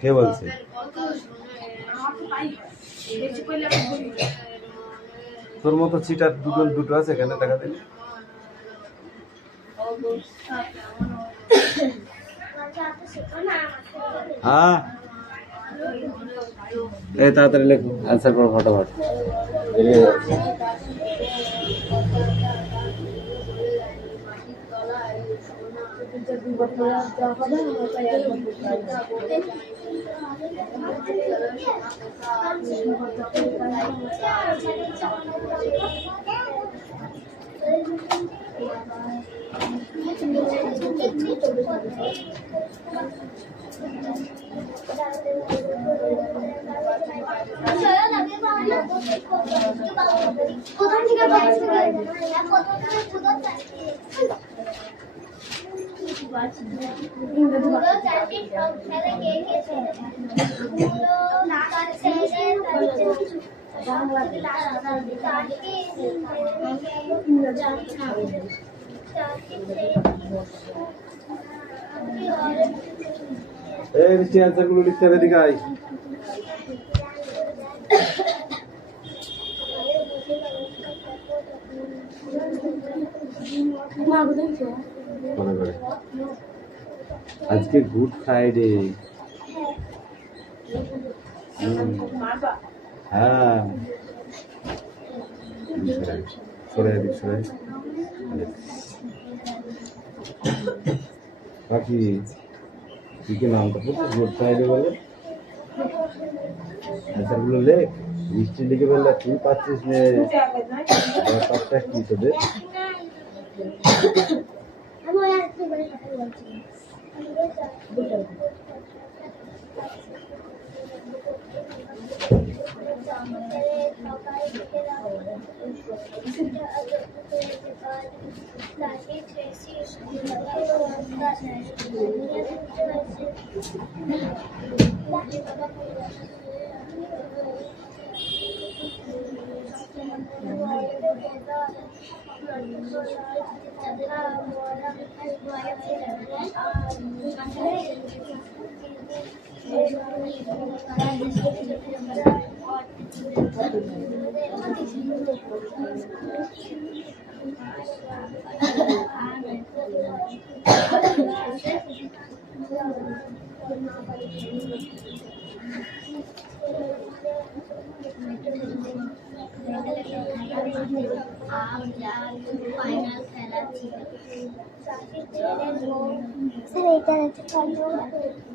কে বলছে? তোর মতো চিটার দুটো আছে এখানে, টাকা দিলি। হ্যাঁ, এই তাড়াতাড়ি লেখো, অ্যান্সার করো ফটাফট। এই মিষ্টি অ্যান্সার গুলো লিখতে হবে, দিকে আয়। আজকে গুড ফ্রাইডে। হ্যাঁ, বাকি কি কি নামটা গুড ফ্রাইডে বলে অ্যান্সার গুলো লেখ। মিষ্টি লিখে বললে তুই পাচ্ছিস নে, ব্যাপারটা কি তোদের?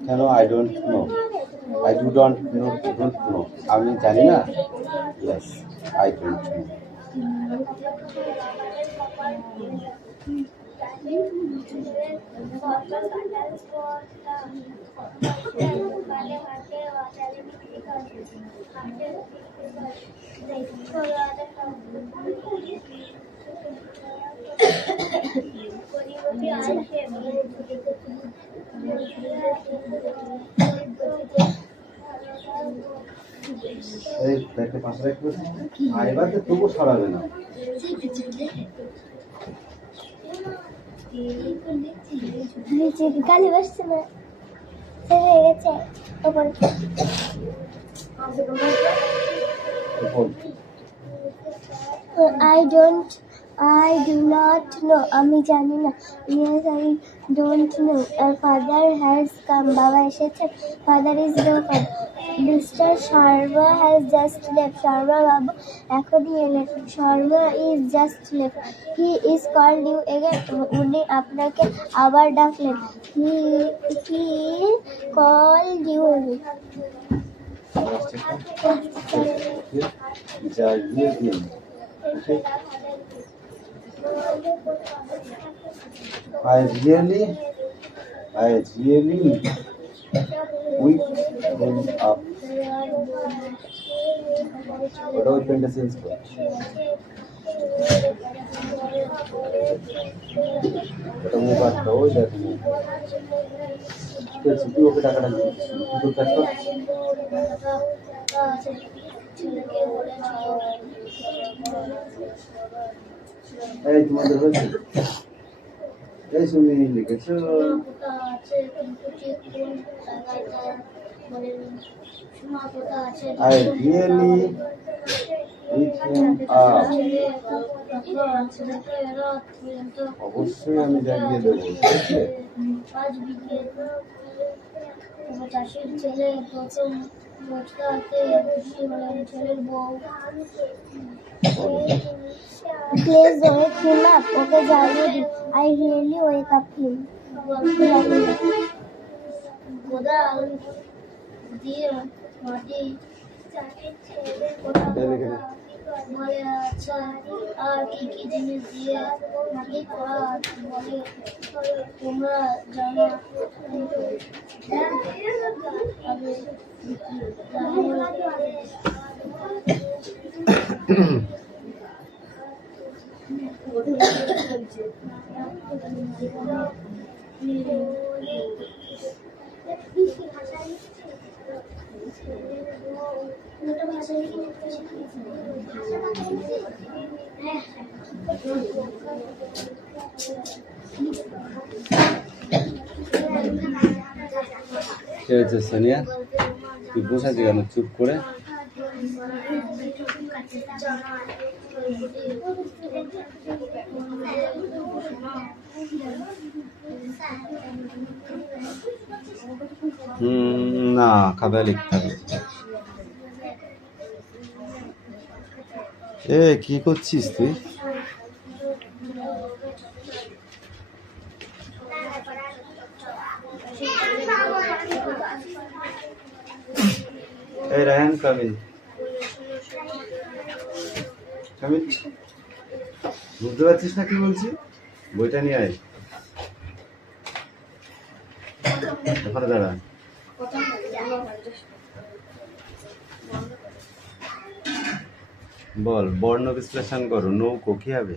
কেন? I don't know. I don't know. আমি জানি না। Yes, I don't know. এই একটা পাশে রাখবে, আইবার তো তবু সরাবে না। গালি বসছে না, হয়ে গেছে। I do not know. আমি জানি না। Yes, I don't know. Father has come. বাবা এসেছে। Father is the father. Mr. Sharma has just left. Sharma বাবু এখনই এলেন। Sharma is just left. He is called you again. উনি আপনাকে আবার ডাকলেন। He called you again. I really wake them up. What are the sentences for? Kamu baat ho jati hai. Kya chuti ho ke taka na tu kasto? Hey, তোমাদের হয়েছে? এই তুমি লিখেছো পোতা আছে কিন্তু ঠিক কোন জায়গায় তার বলেন সীমা পোতা আছে I really with him up. অবশ্যই আমি জানিয়ে দেবো, ঠিক আছে? আজ বিকেল চাষির ছেলে প্রথম রোজগারতে খুশি হলেন ছেলের বউ। Please wake him up. Okay, Jaludi. I really wake up him. কোদাল দিয়ে মাটি বলে আচ্ছা আর কি কি জিনিস দিয়ে মাটি করা বলে তোমরা জানো? কে হয়েছে সোনিয়া? তুই বসে আছিস কেন চুপ করে? না, খাতায় লিখতে হবে। কি করছিস তুই? এই রায়হান, কামিন কামিন, বুঝতে পারছিস না কি বলছি? বইটা নিয়ে আয়, ওখানে দাঁড়া। বল, বর্ণ বিশ্লেষণ করো। নৌকো কি হবে?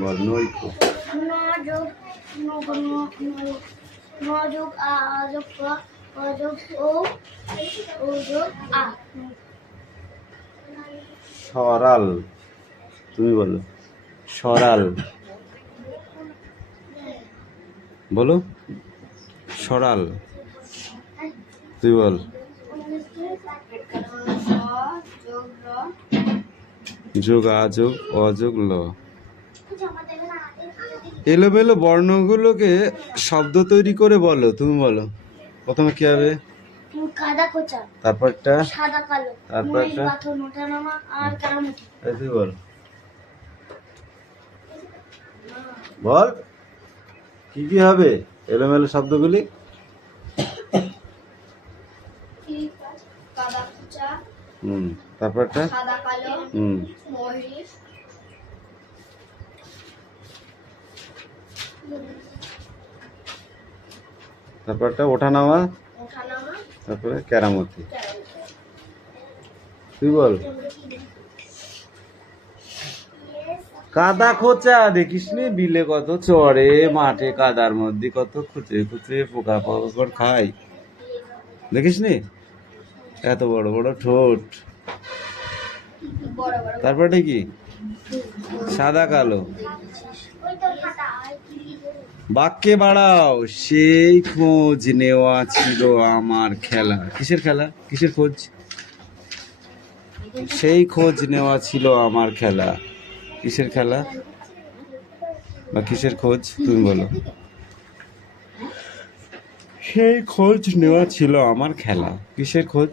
বল, নৌকো। সরাল, তুমি বলো। সরাল বলো, সরাল। তুই বল। যোগ, আযোগ, অযোগ, ল। এলোমেলো বর্ণগুলোকে শব্দ তৈরি করে বলো। তুমি বলো, প্রথমে কি হবে? কাদা কোচা, তারপরটা সাদা কালো, তারপরটা পাথর, নোটানামা আর কারামুটি। তুই বল, বল কি কি হবে এলোমেলো শব্দগুলি? কাদা কোচা, তারপরটা সাদা কালো, মহিষ, তারপরটা ওঠানামা, ওঠানামা, তারপরে কেরামতি। তুই বল। কাদা খোঁচা, দেখিসনি বিলে কত চড়ে, মাঠে কাদার মধ্যে কত খুঁচে খুঁচে পোকা পাকড় খায়, দেখিসনি? এত বড় বড় ঠোঁট। তারপরে কি? সাদা কালো। বাক্যে বাড়াও। সেই খোঁজ নেওয়া ছিল আমার খেলা। কিসের খেলা? কিসের খোঁজ? সেই খোঁজ নেওয়া ছিল আমার খেলা। কিসের খেলা বা কিসের খোঁজ? তুমি বলো। সেই খোঁজ নেওয়া ছিল আমার খেলা। কিসের খোঁজ?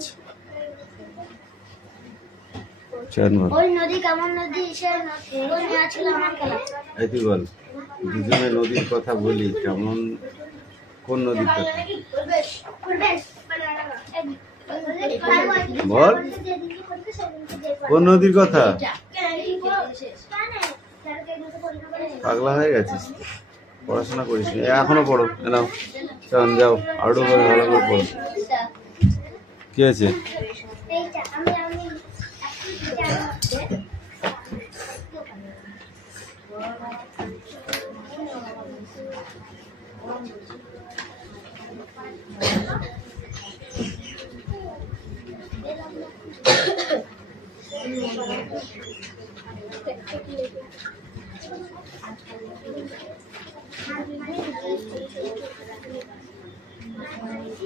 ওই নদী কেমন নদী, সে খোঁজ নেওয়া ছিল আমার খেলা। এই তুই বল। দুজনে নদীর কথা বলি, কেমন, কোন নদীর কথা বল? কোন নদীর কথা? পাগলা হয়ে গেছিস, পড়াশোনা করিস নি এখনো? পড়ো, নাও চল যাও, আরো ভালো করে পড়ো। কি হয়েছে?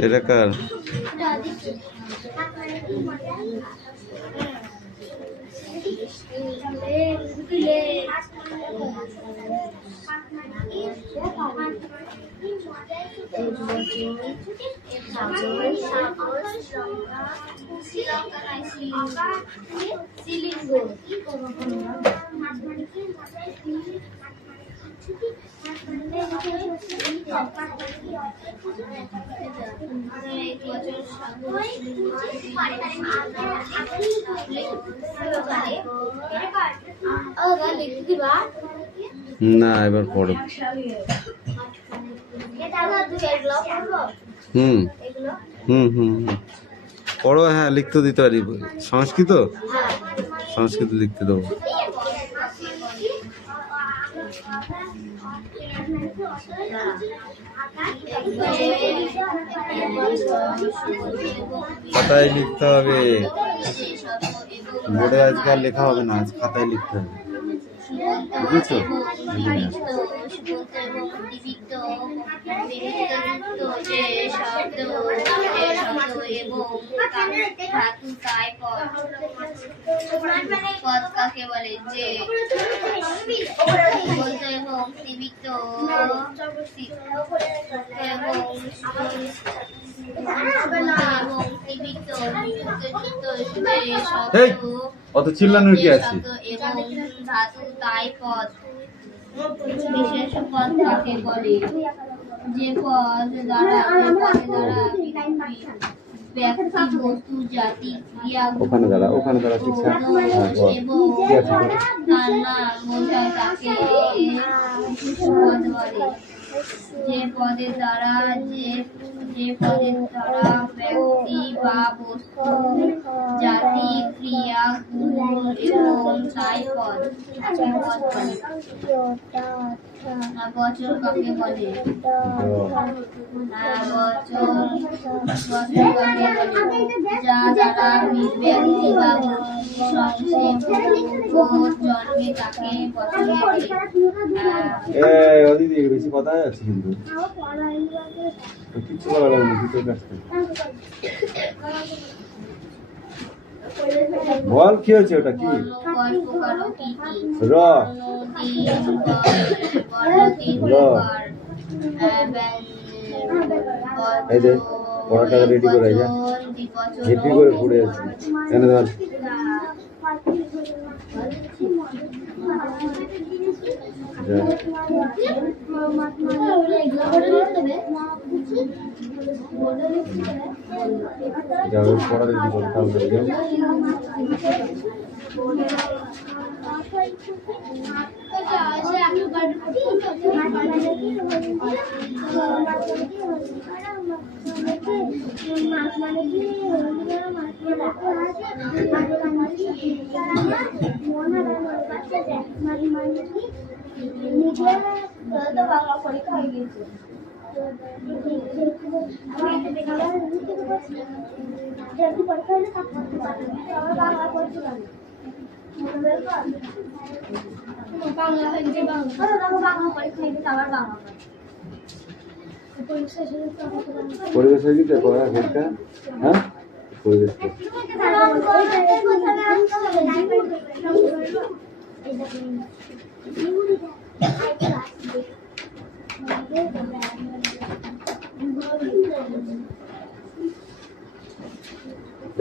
এটা কার? না, এবার পড়ো। হুম হুম হুম হুম পড়ো। হ্যাঁ, লিখতে দিতে পারি। সংস্কৃত, সংস্কৃত লিখতে দেবো। খাতায় লিখতে হবে, বোর্ডে আজকাল লেখা হবে না, আজ খাতায় লিখতে হবে, বুঝেছো? পদ কাকে বলে? যে এবং জীবিত অত চিল্লানোর কি আছে? এবং ধাতু তাই পদ। বিশেষ পদ কাকে বলে? যে পদ দ্বারা ব্যক্তি, বস্তু, জাতি, ক্রিয়া ওখানে দাঁড়া ঠিক আছে। এবং তার নাম বোঝায় তাকে পদ বলে। যে পদের দ্বারা ব্যক্তি বা বস্তু, জাতি, ক্রিয়া, গুণ এবং তাই পদ বলে। বচন কাকে বলে? যা দ্বারা ব্যক্তি বা বস্তু জন্মে তাকে বচন বলে। দিদি বেশি কথা আছে কিন্তু কিচ্ছু বলা যাবে না, ভিতরে কাজ করে। বল কি হয়েছে? ওটা কি? র এই যে পড়াটা রেডি করে যা, হেপি করে পড়ে আছে। এনে ধর। যাও পড়া রেডি করে তাহলে বাংলা পরীক্ষা হয়ে গেছে। পরীক্ষা হলে বাংলা পড়তে পারবে। বাংলা হয়ে গেছে, বাংলা পরীক্ষা হয়ে গেছে, আবার বাংলা পরিবেশ হয়ে গেছে পড়া পরীক্ষা। হ্যাঁ, পরিবেশ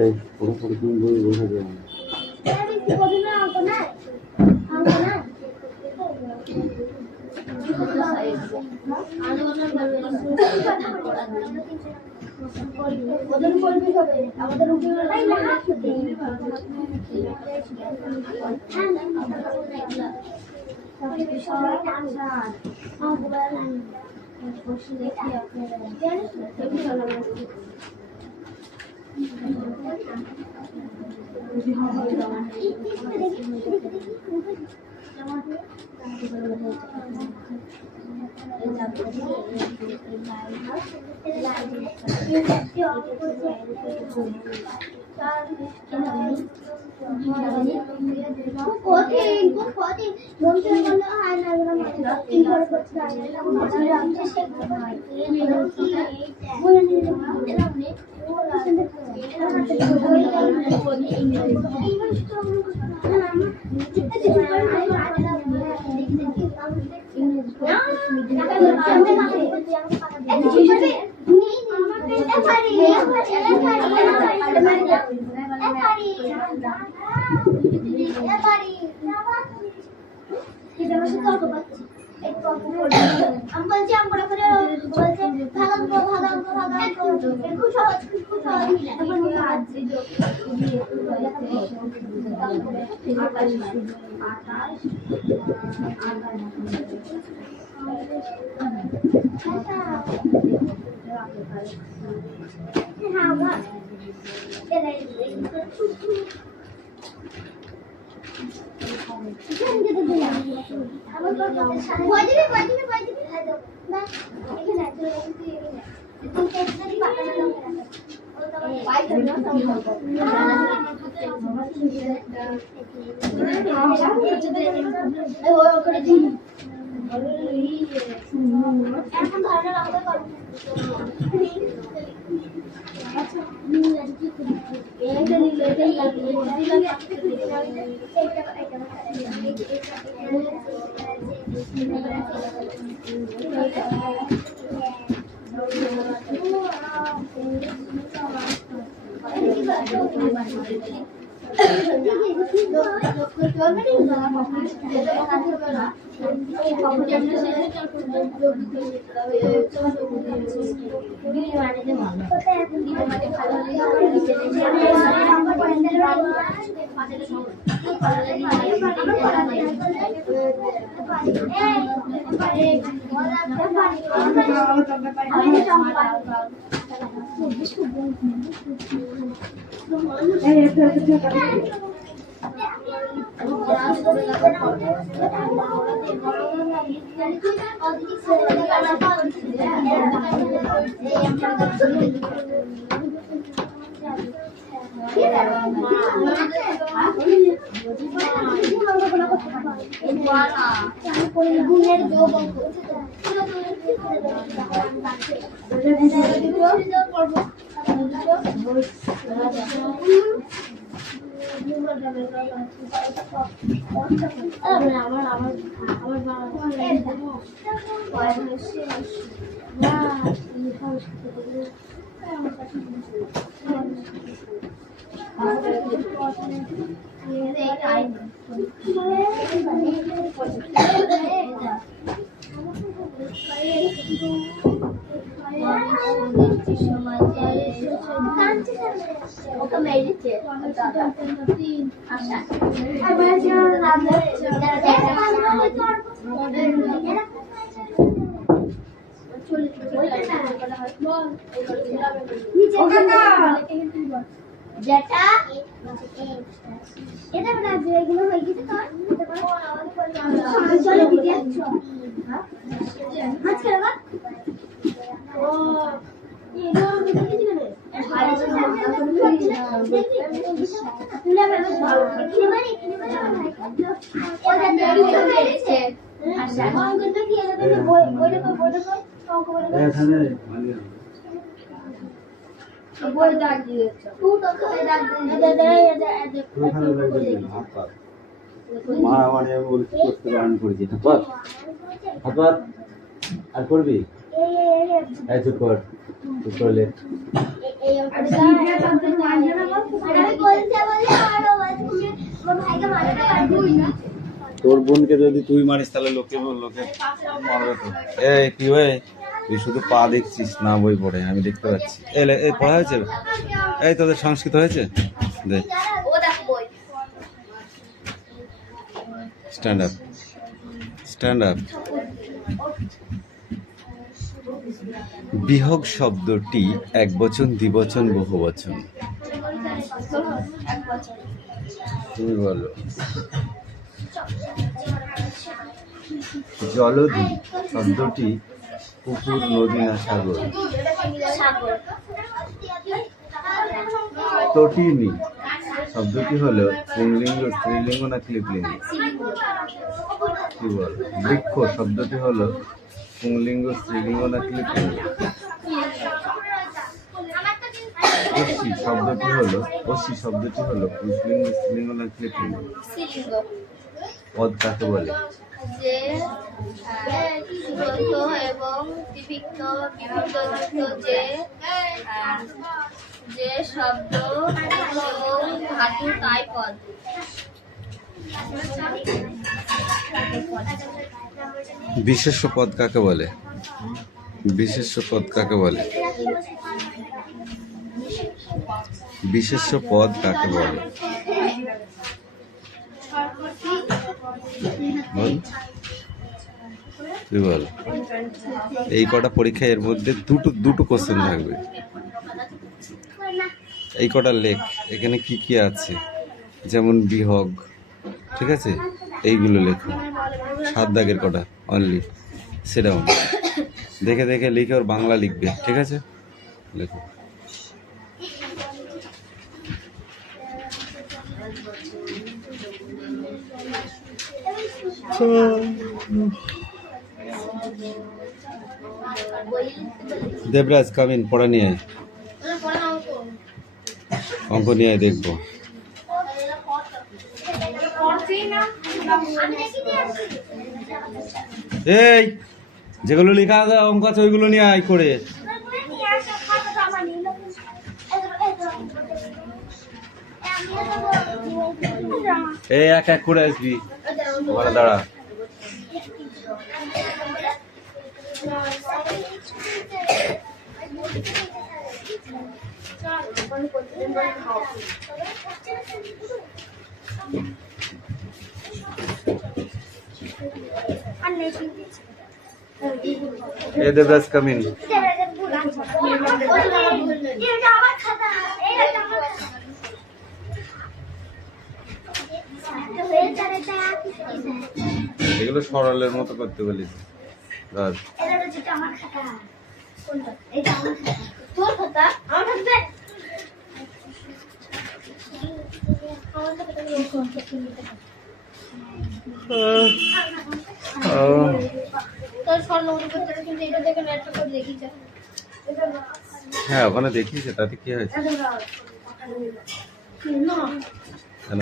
এই পুরো পরিকল্পনা বই বোঝা যায় না। কঠিন খুব কঠিন ঘুম থেকে বললো আর না কি করে করতে যেটা এটা না যেগুলো হয়ে গেছে তো চলে দিকে আজকে বাবা ও এটা দিকে দিকে রে তুলে আমি ভালো কিনে মারি ওটা দেরি হয়েছে আচ্ছা কোন কোন কি এলাকা বইটা অঙ্ক বলে এখানে বই দাগ দিয়েছে তুই তো খালি দাগ দিয়ে মারামারি আমি বলছি করতে বারণ করেছি হাত হাত আর করবি এই চুপ কর চুপ করলে তোর বোনকে যদি তুই মারিস তাহলে লোকে মারবে তো। এই কি হয় তুই শুধু পা দেখছিস না বই পড়ে আমি দেখতে পাচ্ছি। এই পড়া হয়েছে? এই তোদের সংস্কৃত হয়েছে? দেখ স্ট্যান্ড আপ স্ট্যান্ড আপ। বিহগ শব্দটি একবচন, দ্বিবচন, বহুবচন? তুমি বলো। জলধি শব্দটি পুকুর, নদী না সাগর? তটিনী শব্দটি হলো পুংলিঙ্গ, স্ত্রীলিঙ্গ না ক্লিবলিঙ্গ? কি বল? বৃক্ষ শব্দটি হলো পুংলিঙ্গ, স্ত্রীলিঙ্গ না ক্লিবলিঙ্গ? অসি শব্দটি হলো পুংলিঙ্গ, স্ত্রীলিঙ্গ না ক্লিবলিঙ্গ? পদ কাকে বলে? যে সুবন্ত এবং বিভক্ত যে শব্দ এবং ধাতু তাই পদ। বিশেষ্য পদ কাকে বলে? বিশেষ্য পদ কাকে বলে? বিশেষ্য পদ কাকে বলে? বল, তুই বল। এই কটা পরীক্ষায় এর মধ্যে দুটো কোশ্চেন থাকবে। এই কটা লেখ, এখানে কি কি আছে, যেমন বিহগ, ঠিক আছে, এইগুলো লেখো। 7 দাগের কটা অনলি, সেটাও দেখে দেখে লিখে ওর বাংলা লিখবে, ঠিক আছে? লেখো। দেবরাজ কামিন, পড়া নিয়ে আয়, অঙ্ক নিয়ে আয়, দেখবো। এই যেগুলো লেখা আছে অঙ্ক আছে ওইগুলো নিয়ে আয় করে। এই এক এক করে আসবি, ওখানে দাঁড়া। Hey, Devras, come in. এগুলো সরলের মতো করতে বলেছি। হ্যাঁ, ওখানে দেখিয়েছে, তাতে কি হয়েছে? কেন?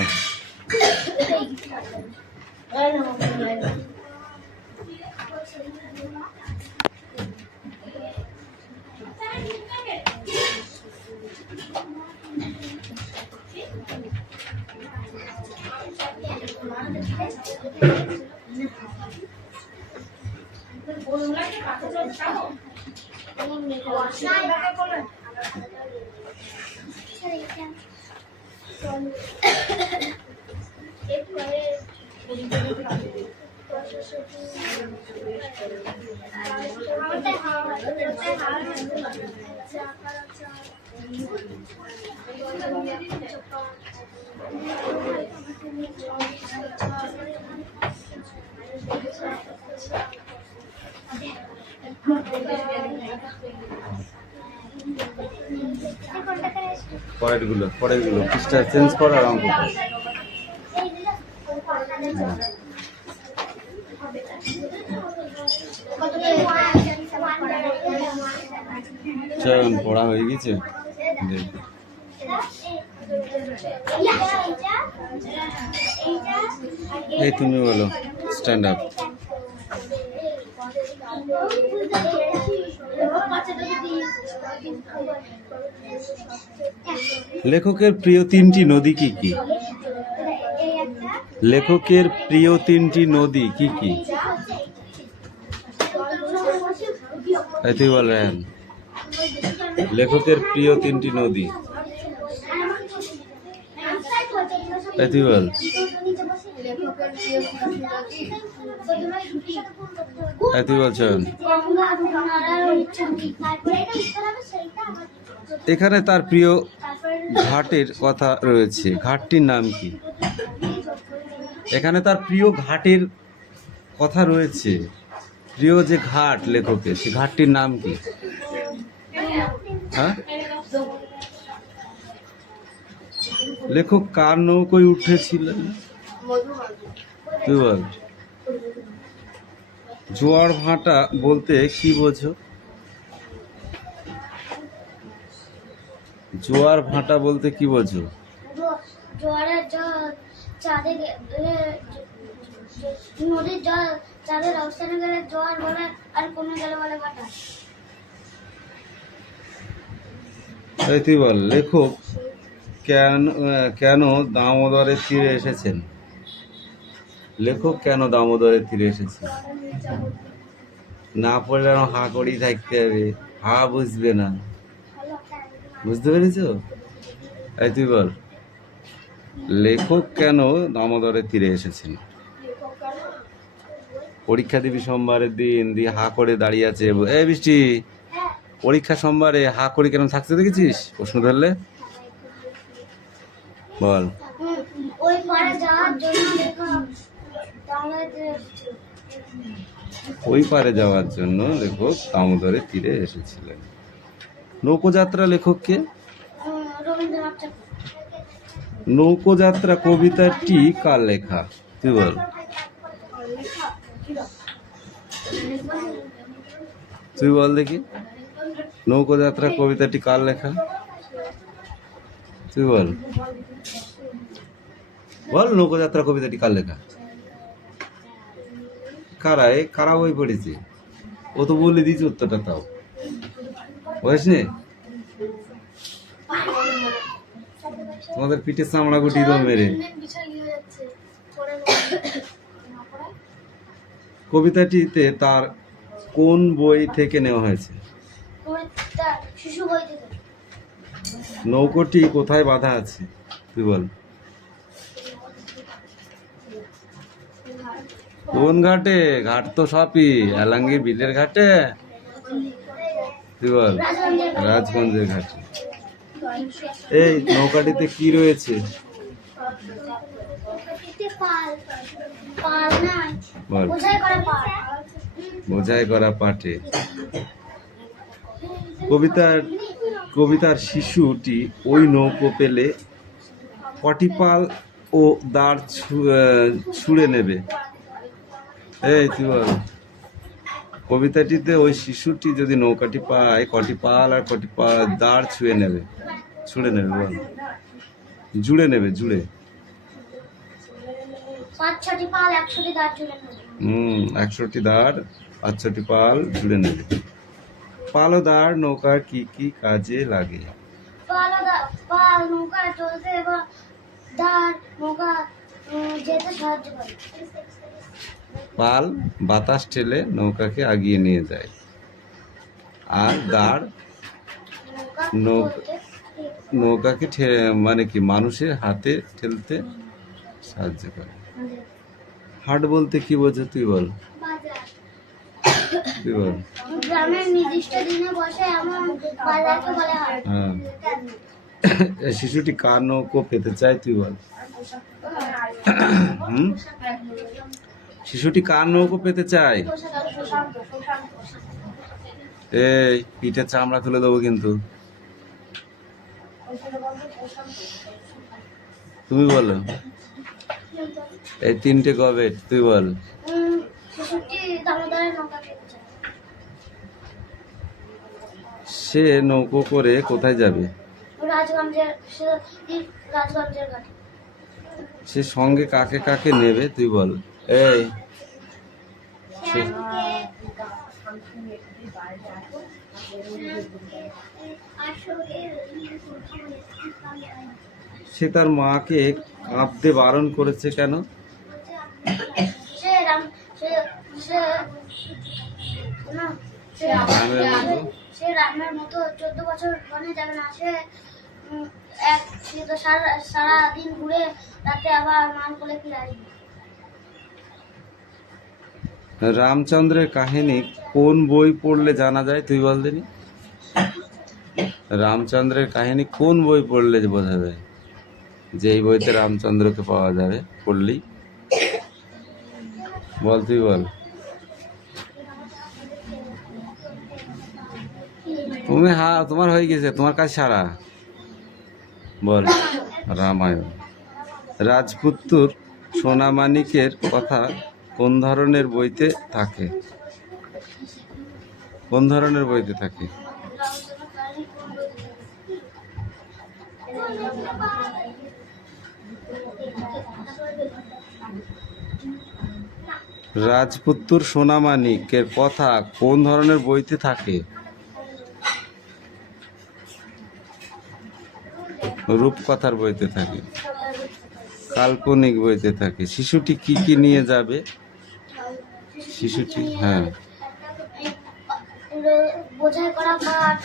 পরেরগুলো পৃষ্ঠা চেঞ্জ কর আর অঙ্ক কর। চয়ন পড়া হয়ে গেছে, দেখ। এই তুমি বলো, স্ট্যান্ড আপ। লেখকের প্রিয় 3টি নদী কি কি? লেখকের প্রিয় 3টি নদী কি কি? তুই বল রায়হান, লেখকের প্রিয় 3টি নদী। তুই বল। তুই বল চয়ন। এখানে তার প্রিয় ঘাটের কথা রয়েছে, ঘাটটির নাম কি? এখানে তার প্রিয় ঘাটের কথা রয়েছে, প্রিয় যে ঘাট লেখকের, সে ঘাটটির নাম কি? হ্যাঁ, লেখক কার নৌকোয় উঠেছিলেন? তুই বল। জোয়ার ভাটা বলতে কি বোঝো? জোয়ার ভাটা বলতে কি বোঝো? জোয়ারের জল চাঁদে নদীর জল চাঁদের অবস্থানে গেলে জোয়ার বলে, আর কমে গেলে বলে ভাটা। এই তুই বল। লেখক কেন কেন দামোদরের তীরে এসেছেন? লেখক কেন দামোদরের তীরে এসেছেন? না পড়লে হা করেই থাকতে হবে, হা বুঝবে না। বুঝতে পেরেছ? এই তুই বল। লেখক কেন দামোদরের তীরে এসেছেন? পরীক্ষা দিবি সোমবারের দিন, দিয়ে হা করে দাঁড়িয়ে আছে। এই বৃষ্টি, পরীক্ষা সোমবারে হা করে কেন থাকতে দেখেছিস প্রশ্ন ধরলে? বল। ওই পারে যাওয়ার জন্য লেখক দামোদরের ওই পারে যাওয়ার জন্য লেখক দামোদরের তীরে এসেছিলেন। নৌকোযাত্রা লেখককে? রবীন্দ্রনাথ ঠাকুর। নৌকোযাত্রা কবিতাটি কার লেখা? তুই বল। তুই বল দেখি, নৌকোযাত্রা কবিতাটি কার লেখা? তুই বল। বল, নৌকোযাত্রা কবিতাটি কার লেখা? কারা বই পড়েছে? ও তো বলে দিয়েছে উত্তরটা, তাও বুঝলি? তোমাদের পিঠে চামড়া গুটি তো মেরে। কবিতাটিতে তার কোন বই থেকে নেওয়া হয়েছে? শিশু বই থেকে। নৌকোটি কোথায় বাঁধা আছে? তুই বল। কোন ঘাটে? ঘাট তো সবই এলাঙ্গির বিলের ঘাটে। তুই বল। রাজগঞ্জের ঘাটে। এই নৌকাটিতে কি রয়েছে? বল। বোঝাই করা পাটে। কবিতার শিশুটি ওই নৌকো পেলে কটি পাল ও দাঁড় ছুঁড়ে নেবে? এই তুই বল। কবিতাটিতে ওই শিশুটি যদি নৌকাটি পায় কটি পাল আর কটি দাঁড় ছুঁড়ে নেবে? বল। জুড়ে নেবে, জুড়ে। 5-6টি পাল 100টি দাঁড় জুড়ে নেবে। 100টি দাঁড় 500টি পাল জুড়ে নেবে। পাল ও দাঁড় নৌকার কি কি কাজে লাগে? পাল নৌকা চলতে এবং দাঁড় নৌকা যেতে সাহায্য করে। পাল বাতাস ঠেলে নৌকাকে আগিয়ে নিয়ে যায়, আর দাঁড় নৌকাকে মানে কি মানুষের হাতে ঠেলতে সাহায্য করে। হাট বলতে কি বোঝো? তুই বল। তুই বল। গ্রামের নির্দিষ্ট দিনে বসে এমন বাজারকে বলে হাট। হ্যাঁ। শিশুটি কার নৌকো পেতে চায়? তুই বল। শিশুটি কার নৌকো পেতে চায়? এই পিঠে চামড়া তুলে দেবো কিন্তু। তুমি বলো। এই 3টে কবে? তুই বল। সে নৌকো করে কোথায় যাবে? সে সঙ্গে কাকে কাকে নেবে? তুই বল। এই সে তার মাকে কাঁদতে বারণ করেছে কেন? রামের মতো 14 বছর বনে যাবে না। সে তো সারা দিন ঘুরে রাতে আবার মান করে ফিরে আসবে। রামচন্দ্রের কাহিনী কোন বই পড়লে জানা যায়? তুই বল দিনি। রামচন্দ্রের কাহিনী কোন বই পড়লে বোঝা যায়? যে এই বইতে রামচন্দ্রকে পাওয়া যাবে পড়লি। বল, তুই বল। তোমার হয়ে গেছে, তোমার কাজ সারা। বল। রামায়ণ। রাজপুত্তুর সোনামানিকের কথা কোন ধরনের বইতে থাকে? কোন ধরনের বইতে থাকে? রাজপুত্তুর সোনামানিকের কথা কোন ধরনের বইতে থাকে? রূপকথার বইতে থাকে, কাল্পনিক বইতে থাকে। শিশুটি কি কি নিয়ে যাবে? শিশুটি, হ্যাঁ, বোঝাই করা মাছ।